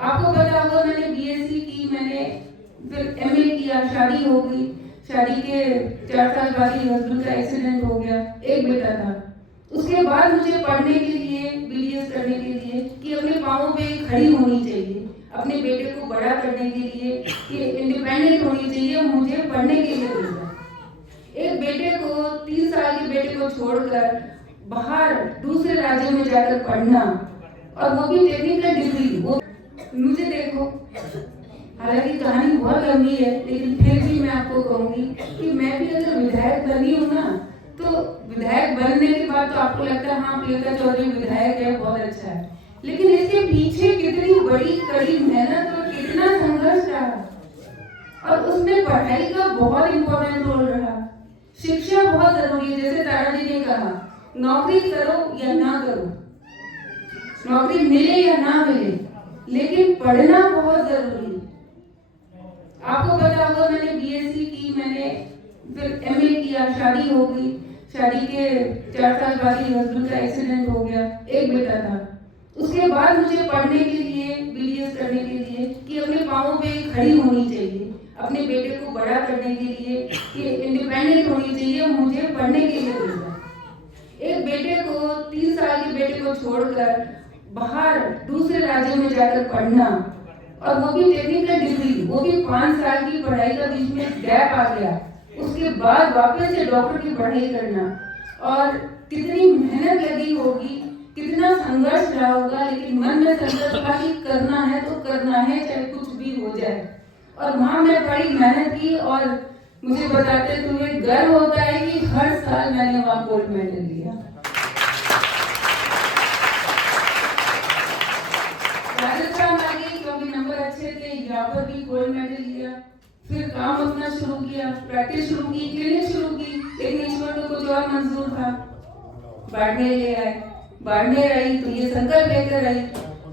आपको पता होगा मैंने बीएससी की, मैंने फिर एमए किया, शादी हो गई। शादी के 4 साल बाद ही हस्बैंड का एक्सीडेंट हो गया, एक बेटा था। उसके बाद मुझे पढ़ने के लिए, बीडीएस करने के लिए कि अपने पाँवों पे खड़ी होनी चाहिए, अपने बेटे को बड़ा करने के लिए कि इंडिपेंडेंट होनी चाहिए, मुझे पढ़ने के लिए भेजा। एक बेटे को, 3 साल के बेटे को छोड़कर बाहर दूसरे राज्य में जाकर पढ़ना, और वो भी टेक्निकल डिग्री। वो मुझे देखो, हालांकि कहानी बहुत लंबी है, लेकिन फिर भी मैं आपको कहूंगी कि मैं भी अगर विधायक बनी हूँ ना, तो विधायक बनने के बाद तो आपको लगता है हाँ प्रियंका चौधरी विधायक है, बहुत अच्छा है, लेकिन इसके पीछे कितनी बड़ी कड़ी मेहनत और कितना संघर्ष रहा, और उसमें पढ़ाई का बहुत इंपॉर्टेंट रोल रहा। शिक्षा बहुत जरूरी है। जैसे तारा जी ने कहा, नौकरी करो या ना करो, नौकरी मिले या ना मिले, लेकिन पढ़ना बहुत जरूरी है। आपको पता होगा मैंने बीएससी की, मैंने फिर एमए किया, शादी हो गई। शादी के 4 साल बाद ही हस्बैंड का एक्सीडेंट हो गया, एक बेटा था। उसके बाद मुझे पढ़ने के लिए, बीडीएस करने के लिए कि अपने पाँवों पे खड़ी होनी चाहिए, अपने बेटे को बड़ा करने के लिए कि इंडिपेंडेंट होनी चाहिए, मुझे पढ़ने के लिए भेजा। एक बेटे को, 3 साल के बेटे को छोड़कर बाहर दूसरे राज्य में जाकर पढ़ना, और वो भी टेक्निकल डिग्री, वो भी 5 साल की पढ़ाई का बीच में गैप आ गया, उसके बाद वापस से डॉक्टर की पढ़ाई करना, और कितनी मेहनत लगी होगी, कितना संघर्ष रहा होगा, लेकिन मन में संघर्ष था कि करना है तो करना है, चाहे कुछ भी हो जाए। और वहां मैं बड़ी मेहनत की, और मुझे बताते तुम्हें गर्व होता है कि हर साल मैंने वहां गोल्ड मेडल लिया। राजस्थान आ गई क्योंकि नंबर अच्छे थे, यहाँ पर भी गोल्ड मेडल लिया। फिर काम अपना शुरू किया, प्रैक्टिस शुरू की, क्लिनिक शुरू की, लेकिन ईश्वर को कुछ और मंजूर था। बाड़मेर ले आए, बाड़मेर आई तो ये संकल्प लेकर आई,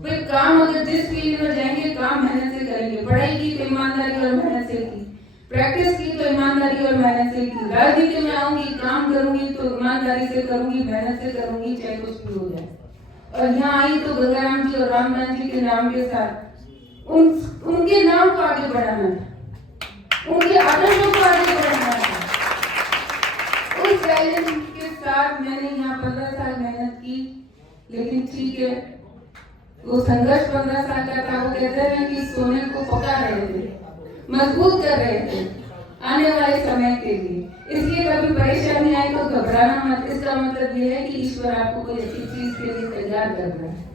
फिर काम अगर जिस फील्ड में जाएंगे काम मेहनत से करेंगे, पढ़ाई की तो ईमानदारी और मेहनत से की, प्रैक्टिस की तो ईमानदारी और मेहनत से की, राजनीति में आऊंगी काम करूंगी तो ईमानदारी से करूंगी, मेहनत से करूंगी, चाहे कुछ भी हो जाए। और यहाँ आई तो गंगाराम जी और रामनाथ जी के नाम के साथ उनके नाम को आगे बढ़ाना था, उनके आदर्शों को आगे बढ़ाना था। उस चैलेंज के साथ मैंने यहाँ 15 साल मेहनत की, लेकिन ठीक है, वो संघर्ष 15 साल का था। वो कहते हैं कि सोने को पका रहे थे, मजबूत कर रहे थे आने वाले समय के लिए। इसलिए कभी परेशानी आए तो घबराना मत, इसका मतलब ये है कि ईश्वर आपको कोई अच्छी चीज के लिए तैयार कर रहा है।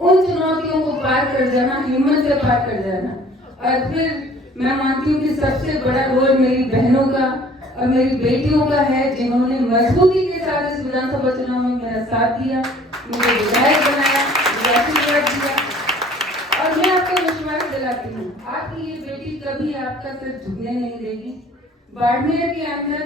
उन चुनौतियों को पार कर जाना, हिम्मत से पार कर जाना। और फिर मैं मानती हूँ कि सबसे बड़ा रोल मेरी बहनों का और मेरी बेटियों का है, जिन्होंने मजबूती के साथ इस विधानसभा चुनाव में मेरा साथ दिया, मुझे विधायक बनाया, मुझे आशीर्वाद दिया। और मैं आपको विश्वास दिलाती हूँ, आपकी ये बेटी कभी आपका सिर झुकने नहीं देगी। बाड़मेर के अंदर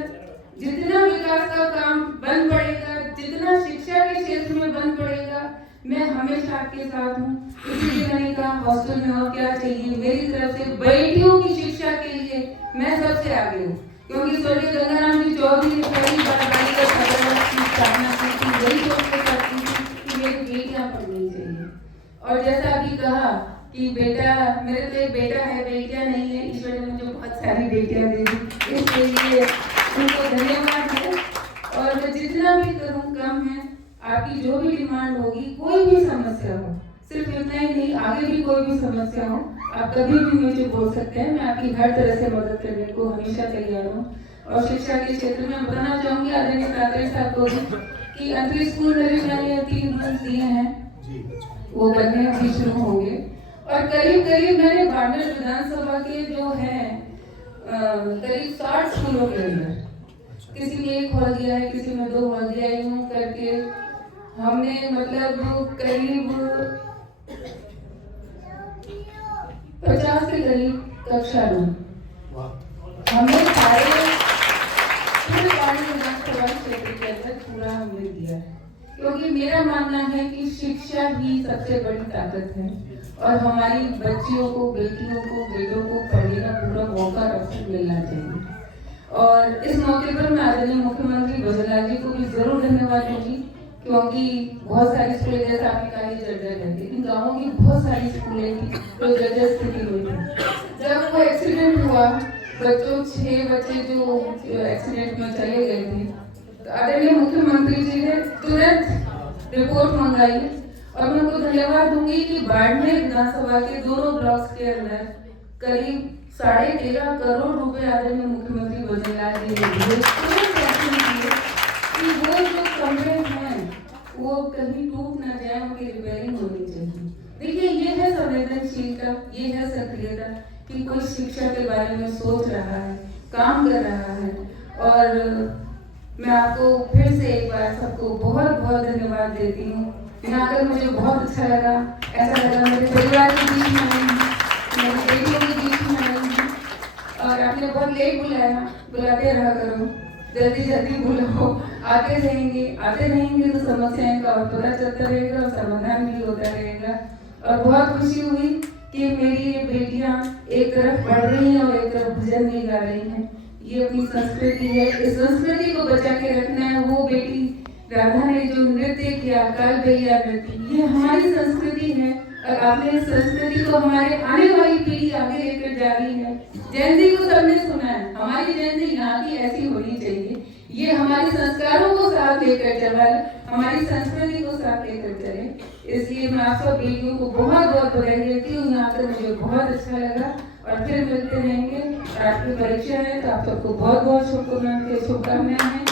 जितना विकास का काम बन पड़ेगा, जितना शिक्षा के क्षेत्र में बन पड़ेगा, मैं हमेशा आपके साथ हूँ। इसीलिए मैंने कहा हॉस्टल में और क्या चाहिए, मेरी तरफ से बेटियों की शिक्षा के लिए मैं सबसे आगे हूँ, क्योंकि स्वर्गीय गंगाराम जी चौधरी ने पहली बार बालिका छात्रावास की स्थापना की थी, वही सोच के करती थी कि मेरी बेटियां पढ़नी चाहिए। और जैसा अभी कहा कि बेटा, मेरे तो एक बेटा है, बेटियां नहीं है, ईश्वर ने मुझे बहुत सारी बेटियां दे दी, इसलिए उनको धन्यवाद है। और मैं जितना भी करूँ कम है। आपकी जो भी डिमांड होगी, कोई भी समस्या हो, सिर्फ इतना ही नहीं, आगे भी कोई भी समस्या हो, आप कभी भी मुझे बोल सकते हैं, मैं आपकी हर तरह से मदद करने को हमेशा तैयार हूँ। और शिक्षा के क्षेत्र में बताना चाहूंगी आदरणीय ताकरे साहब को कि अंतरिक्ष स्कूल में भी मैंने 3 रूल्स दिए हैं, वो बनने भी शुरू होंगे। और करीब करीब मैंने बाड़मेर विधानसभा के जो है करीब 60 स्कूलों के अंदर, किसी में 1 हॉल दिया है, किसी में 2 हॉल दिया है, यूं करके हमने मतलब करीब 50 के करीब कक्षा रूम हमने सारे विधानसभा क्षेत्र के अंदर पूरा हमने दिया है, क्योंकि मेरा मानना है कि शिक्षा ही सबसे बड़ी ताकत है। और हमारी बच्चियों को, बेटियों को, बेटों को पढ़ने का पूरा मौका अवसर मिलना चाहिए। और इस मौके पर मैं आदरणीय मुख्यमंत्री भजनलाल जी को भी जरूर धन्यवाद दूंगी क्योंकि बहुत सारी स्कूलें जैसे आपने कहा ये जर्जर है, लेकिन गाँवों की बहुत सारी स्कूलें थी जो जर्जर स्थिति हुई थी। जब वो एक्सीडेंट हुआ, 6 बच्चे जो एक्सीडेंट में चले गए थे, तो आदरणीय मुख्यमंत्री जी ने तुरंत रिपोर्ट मंगाई और मैं उनको धन्यवाद दूंगी कि बाड़मेर विधानसभा के दोनों ब्लॉक्स के अंदर करीब 13.5 करोड़ रुपए आदरणीय मुख्यमंत्री भजनलाल जी ने दिए कि वो जो कमरे हैं वो कहीं टूट ना जाए, उनकी रिपेयरिंग होनी चाहिए। देखिए ये है संवेदनशीलता, ये है सक्रियता कि कोई शिक्षा के बारे में सोच रहा है, काम कर रहा है। और मैं आपको फिर से एक बार सबको बहुत बहुत धन्यवाद देती हूँ। यहाँ आकर मुझे बहुत अच्छा लगा, ऐसा लगा मेरे परिवार के बीच में आई हूँ, मेरी बेटियों के बीच में आई हूँ। और आपने बहुत लेट बुलाया, बुलाते रहा करो, जल्दी जल्दी बुलाओ, आते रहेंगे तो समस्याएं का और पता चलता रहेगा और समाधान भी होता रहेगा। और बहुत खुशी हुई कि मेरी ये बेटियां एक तरफ पढ़ रही हैं और एक तरफ भजन भी गा रही हैं। ये अपनी संस्कृति है, इस संस्कृति को बचा के रखना है। वो बेटी राधा ने जो नृत्य किया, काल भैया नृत्य, ये हमारी संस्कृति है और आपने इस संस्कृति को हमारे आने वाली पीढ़ी आगे लेकर जा रही है। जयंती को सबने सुना है, हमारी जयंती यहाँ की ऐसी होनी चाहिए। ये हमारे संस्कारों को साथ लेकर चले, हमारी संस्कृति को साथ लेकर चले। इसलिए मैं आप सब बेटियों को बहुत बहुत बधाई देती हूँ। यहाँ पर मुझे बहुत अच्छा लगा और फिर मिलते रहेंगे। आपकी परीक्षा है तो आप सबको बहुत बहुत शुभकामनाएं हैं।